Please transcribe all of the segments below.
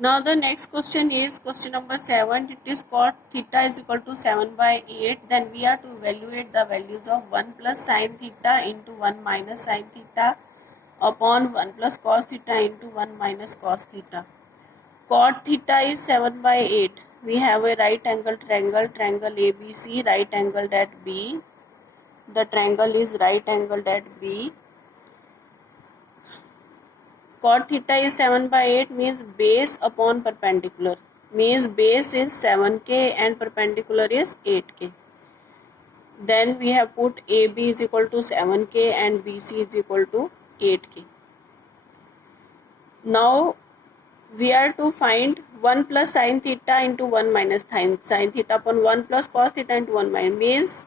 Now the next question is question number 7. It is cot theta is equal to 7/8. Then we are to evaluate the values of 1 plus sin theta into 1 minus sin theta upon 1 plus cos theta into 1 minus cos theta. Cot theta is 7/8. We have a right angle triangle, triangle ABC, right angled at B. The triangle is right angled at B. Cot theta is 7/8 means base upon perpendicular. Means base is 7k and perpendicular is 8k. Then we have put AB is equal to 7k and BC is equal to 8k. Now we are to find 1 plus sin theta into 1 minus sin theta upon 1 plus cos theta into 1 minus, means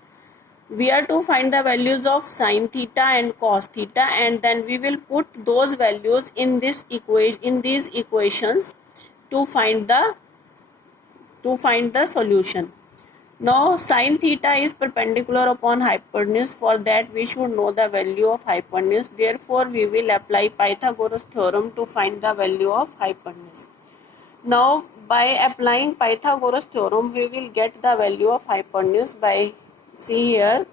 we are to find the values of sin theta and cos theta, and then we will put those values in this equation, in these equations, to find the solution. Now sin theta is perpendicular upon hypotenuse. For that we should know the value of hypotenuse. Therefore we will apply Pythagoras theorem to find the value of hypotenuse. Now by applying Pythagoras theorem we will get the value of hypotenuse by, see here,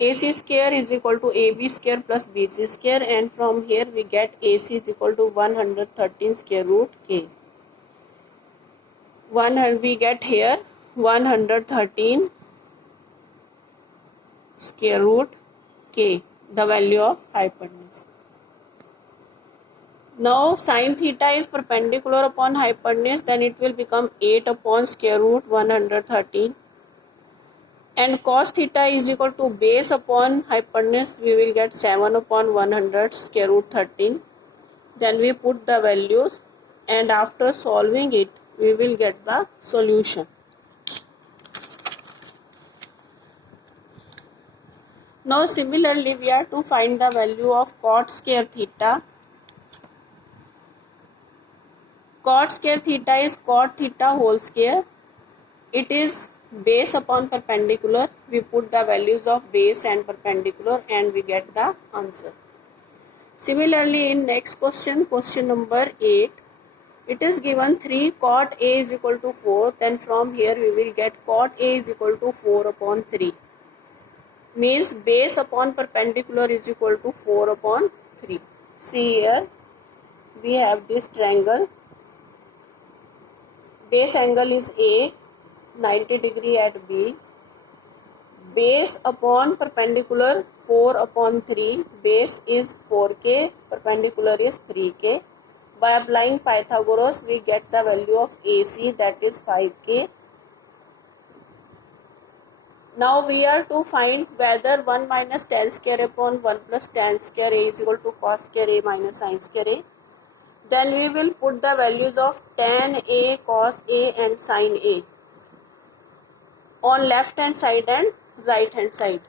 AC square is equal to AB square plus BC square, and from here we get AC is equal to 113 square root K. We get here 113 square root K, the value of hypotenuse. Now sin theta is perpendicular upon hypotenuse, then it will become 8 upon square root 113. And cos theta is equal to base upon hypotenuse, we will get 7 upon 100 square root 13. Then we put the values, and after solving it we will get the solution. Now similarly we are to find the value of cot square theta. Cot square theta is cot theta whole square. It is base upon perpendicular. We put the values of base and perpendicular and we get the answer. Similarly in next question, question number 8, it is given 3 cot A is equal to 4. Then from here we will get cot A is equal to 4 upon 3. Means base upon perpendicular is equal to 4 upon 3. See here, we have this triangle. Base angle is A, 90 degree at B. Base upon perpendicular 4 upon 3. Base is 4k, perpendicular is 3k. By applying Pythagoras we get the value of AC, that is 5k. Now we are to find whether 1 minus tan square upon 1 plus tan square A is equal to cos square A minus sin square A. Then we will put the values of tan A, cos A and sin A on left hand side and right hand side.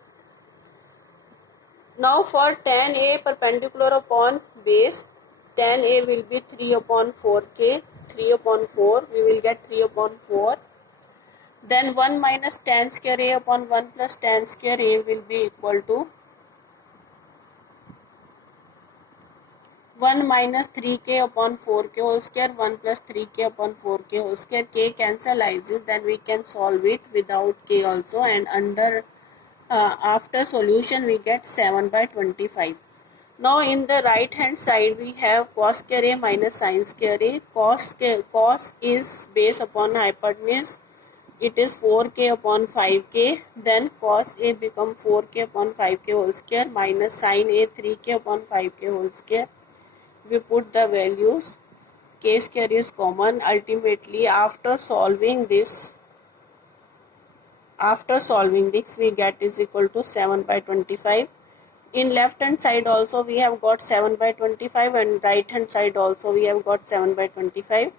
Now for tan A perpendicular upon base, tan A will be 3 upon 4k, 3 upon 4, we will get 3 upon 4. Then 1 minus tan square A upon 1 plus tan square A will be equal to 1 minus 3k upon 4k whole square, 1 plus 3k upon 4k whole square. K cancels, then we can solve it without k also, and after solution we get 7/25. Now in the right hand side we have cos square A minus sin square A. Cos is base upon hypotenuse, it is 4k upon 5k. Then cos A become 4k upon 5k whole square minus sin A 3k upon 5k whole square. We put the values, k square is common. Ultimately after solving this we get is equal to 7/25. In left hand side also we have got 7/25 and right hand side also we have got 7/25.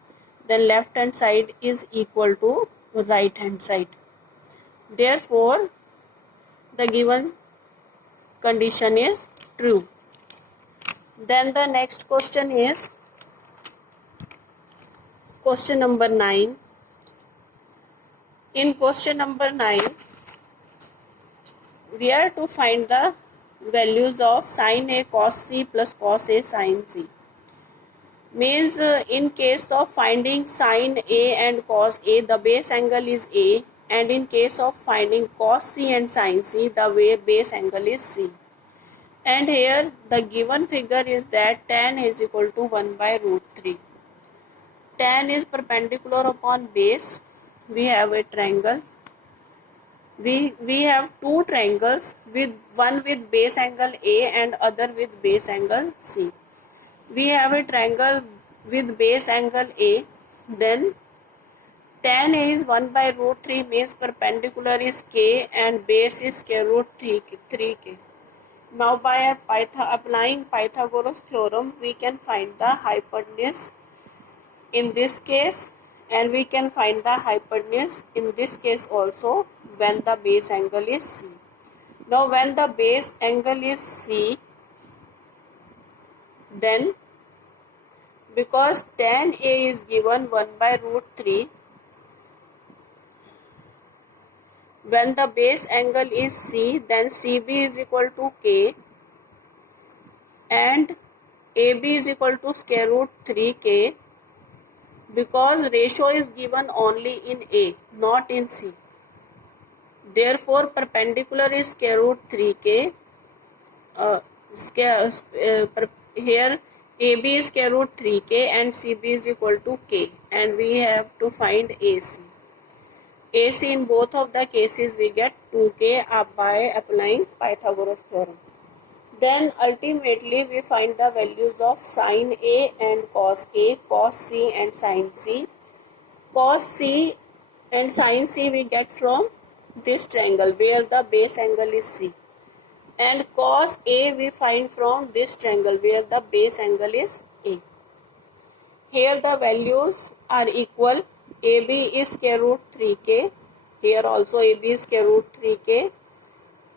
Then left hand side is equal to right hand side. Therefore the given condition is true. Then the next question is question number 9. In question number 9 we are to find the values of sin A cos C plus cos A sin C. Means in case of finding sine A and cos A, the base angle is A, and in case of finding cos C and sine C, the base angle is C. And here the given figure is that tan is equal to 1 by root 3. Tan is perpendicular upon base. We have a triangle. We have two triangles, with one with base angle A and other with base angle C. We have a triangle with base angle A, then tan A is 1 by root 3 means perpendicular is K and base is square root 3K. Now by applying Pythagoras theorem, we can find the hypotenuse in this case, and we can find the hypotenuse in this case also when the base angle is C. Now when the base angle is C, then because tan A is given 1 by root 3, when the base angle is C, then CB is equal to K and AB is equal to square root 3K, because ratio is given only in A, not in C. Therefore perpendicular is square root 3K. Here AB is square root 3K and CB is equal to K, and we have to find AC. AC in both of the cases we get 2K by applying Pythagoras theorem. Then ultimately we find the values of sine A and cos A, cos C and sine C. Cos C and sine C we get from this triangle where the base angle is C. And cos A we find from this triangle where the base angle is A. Here the values are equal. AB is square root 3K. Here also AB is square root 3K.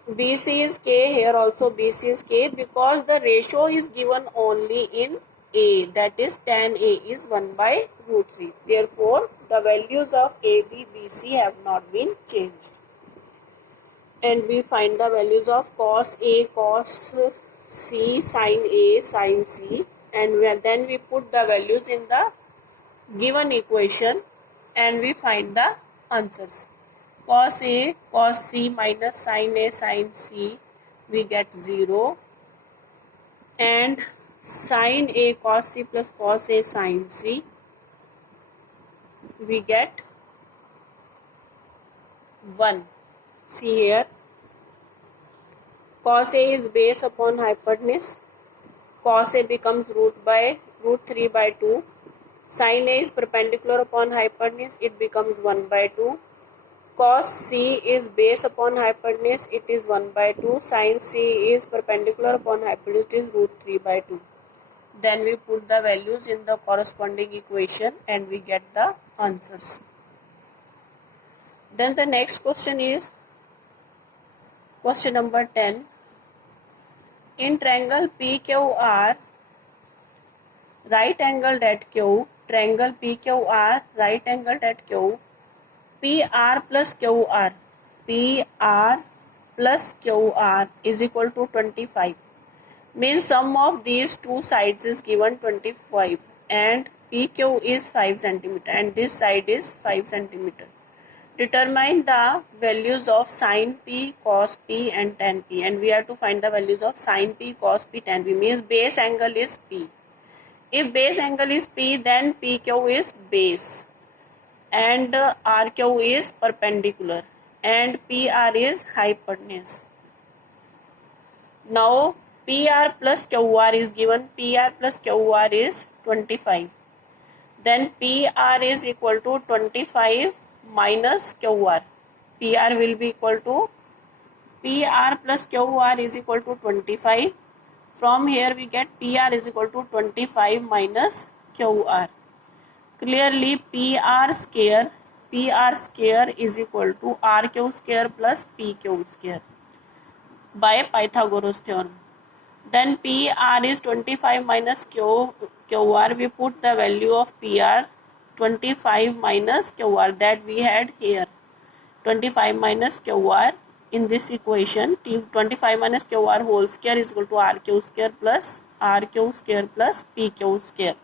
BC is K. Here also BC is K, because the ratio is given only in A, that is tan A is 1 by root 3. Therefore the values of AB, BC have not been changed. And we find the values of cos A, cos C, sine A, sine C, and then we put the values in the given equation and we find the answers. Cos A, cos C minus sine A, sine C, we get 0. And sine A, cos C plus cos A, sine C, we get 1. See here, cos A is base upon hypotenuse. Cos A becomes root 3 by 2. Sine A is perpendicular upon hypotenuse, it becomes 1 by 2. Cos C is base upon hypotenuse, it is 1 by 2. Sine C is perpendicular upon hypotenuse, it is root 3 by 2. Then we put the values in the corresponding equation and we get the answers. Then the next question is question number 10. In triangle PQR, right angled at Q, triangle PQR, right angled at Q, PR plus QR is equal to 25. Means sum of these two sides is given 25 and PQ is 5 cm and this side is 5 cm. Determine the values of sin P, cos P and tan P, and we have to find the values of sin P, cos P, tan P. Means base angle is P. If base angle is P, then PQ is base and RQ is perpendicular and PR is hypotenuse. Now PR plus QR is given. PR plus QR is 25. Then PR is equal to 25 minus QR. PR will be equal to PR plus QR is equal to 25. From here we get PR is equal to 25 minus QR. Clearly PR square is equal to RQ square plus PQ square by Pythagoras theorem. Then PR is 25 minus QR. We put the value of PR 25 minus QR that we had here. 25 minus QR in this equation. 25 minus QR whole square is equal to RQ square plus PQ square.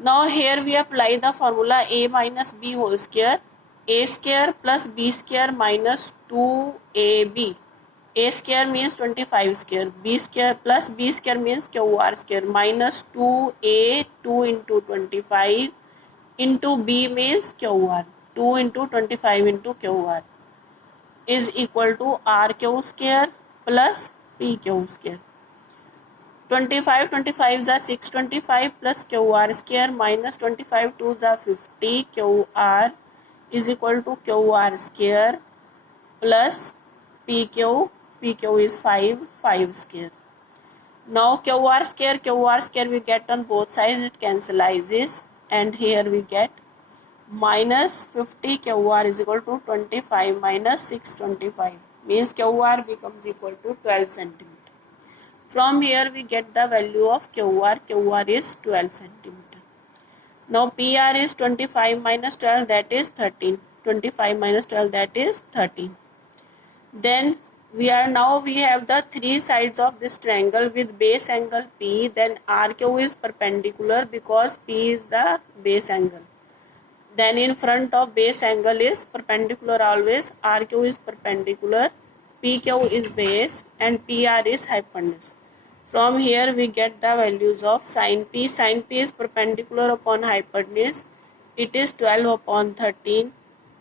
Now here we apply the formula a minus b whole square, a square plus b square minus 2ab. A square means 25 square, b square plus b square means qr square minus 2a 2 into 25 into b means qr, 2 into 25 into qr is equal to rq square plus pq square. 25 25 is 625 plus qr square minus 25 2 is 50 qr is equal to qr square plus pq is 5 square. Now qr square we get on both sides, it cancels, and here we get minus 50 qr is equal to 25 minus 625 means qr becomes equal to 12 centimeter. From here we get the value of qr. qr is 12 centimeter. Now pr is 25 minus 12, that is 13. 25 minus 12, that is 13. Then we have the three sides of this triangle with base angle P. Then RQ is perpendicular because P is the base angle. Then in front of base angle is perpendicular always. RQ is perpendicular, PQ is base, and PR is hypotenuse. From here we get the values of sin P. Sin P is perpendicular upon hypotenuse. It is 12 upon 13.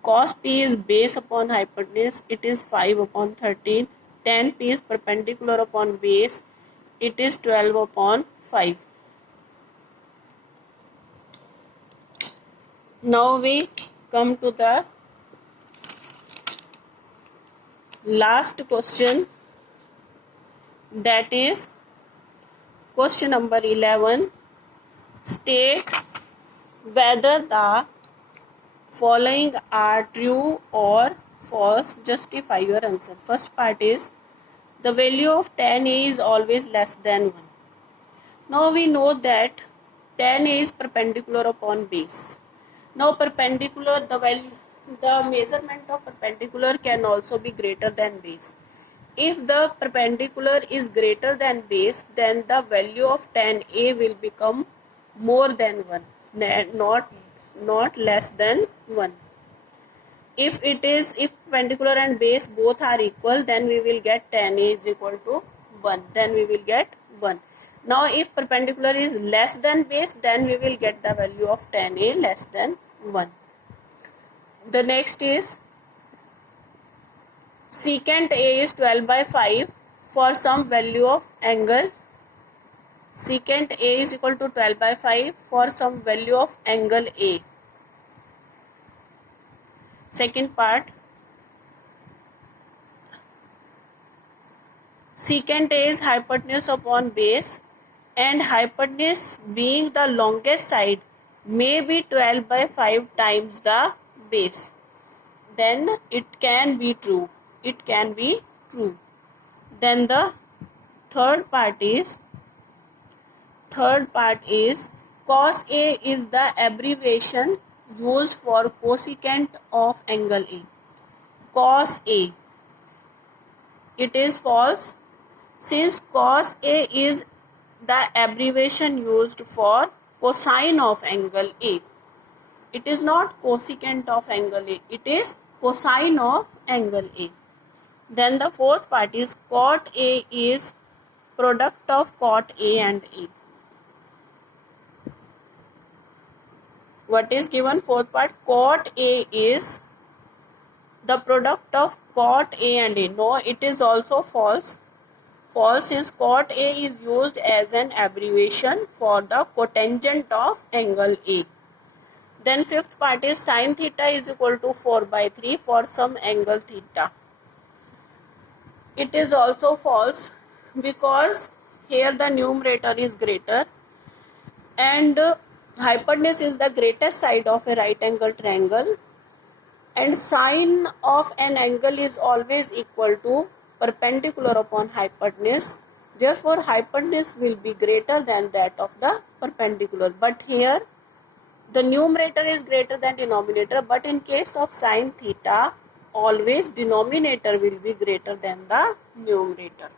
Cos P is base upon hypotenuse. It is 5 upon 13. Tan P is perpendicular upon base. It is 12 upon 5. Now we come to the last question, that is question number 11. State whether the following are true or false. Justify your answer. First part is the value of tan A is always less than 1. Now we know that tan A is perpendicular upon base. Now perpendicular, the measurement of perpendicular can also be greater than base. If the perpendicular is greater than base, then the value of tan A will become more than 1, not less than 1. If perpendicular and base both are equal, then we will get tan A is equal to 1. Then we will get 1. Now if perpendicular is less than base, then we will get the value of tan A less than 1. The next is secant A is 12 by 5 for some value of angle. Secant A is equal to 12 by 5 for some value of angle A. Second part, secant A is hypotenuse upon base, and hypotenuse being the longest side may be 12 by 5 times the base. Then it can be true. It can be true. Then the third part is cos A is the abbreviation used for cosecant of angle A. Cos A. It is false, since cos A is the abbreviation used for cosine of angle A. It is not cosecant of angle A. It is cosine of angle A. Then the fourth part is cot A is product of cot A and A. What is given? Fourth part, cot A is the product of cot A and A. No, it is also false. False, since cot A is used as an abbreviation for the cotangent of angle A. Then fifth part is sin theta is equal to 4 by 3 for some angle theta. It is also false because here the numerator is greater and hypotenuse is the greatest side of a right angle triangle, and sine of an angle is always equal to perpendicular upon hypotenuse. Therefore hypotenuse will be greater than that of the perpendicular. But here the numerator is greater than denominator, but in case of sin theta always denominator will be greater than the numerator.